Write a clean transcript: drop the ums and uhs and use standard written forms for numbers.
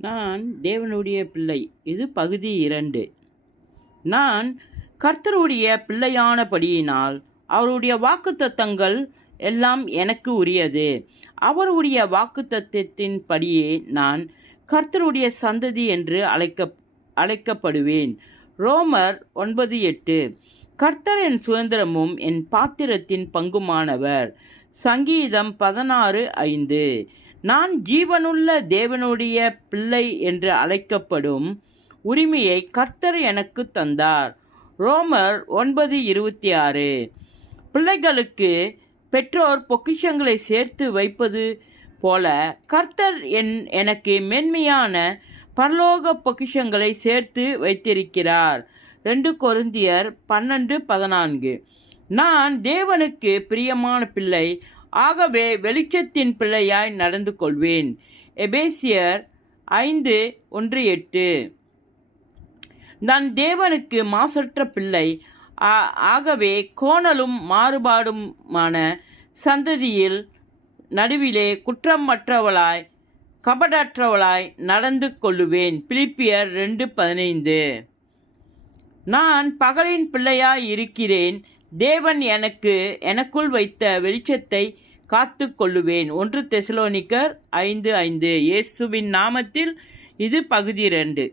நான் தேவனுடைய பிள்ளை. இது பகுதி 2. நான் கர்த்தருடைய பிள்ளையானபடியினால் அவருடைய வாக்குத்தத்தங்கள் எல்லாம் எனக்கு உரியது. அவருடைய வாக்குத்தத்தத்தின்படியே நான் கர்த்தருடைய சந்ததி என்று அழைக்கப்படுவேன். ரோமர் 9:8. கர்த்தர் என் சுதந்திரமும் என் பாத்திரத்தின் பங்குமானவர். சங்கீதம் 16:5. நான் ஜீவனுள்ள தேவனுடைய பிள்ளை என்று அழைக்கப்படும் உரிமையை கர்த்தர் எனக்கு தந்தார். ரோமர் 9:26. பிள்ளைகளுக்கு பெற்றோர் பொக்கிஷங்களை சேர்த்து வைப்பது போல கர்த்தர் எனக்கு மேன்மையான பரலோக பொக்கிஷங்களை சேர்த்து வைத்திருக்கிறார். 2 கொரிந்தியர் 12:14. நான் தேவனுக்கு பிரியமான பிள்ளை, ஆகவே வெளிச்சத்தின் பிள்ளையாய் நடந்து கொள்வேன். எபேசியர் 5:1-8. நான் தேவனுக்கு மாசற்ற பிள்ளை, ஆகவே கோணலும் மாறுபாடுமான சந்ததியில் நடுவிலே குற்றமற்றவளாய் கபடற்றவளாய் நடந்து கொள்ளுவேன். பிலிப்பியர் 2:15. நான் பகலின் பிள்ளையாய் இருக்கிறேன். தேவன் எனக்குள் வைத்த வெளிச்சத்தை காத்து கொள்ளுவேன். 1 தெசலோனிக்கர் 5:5. இயேசுவின் நாமத்தில் இது பகுதி 2.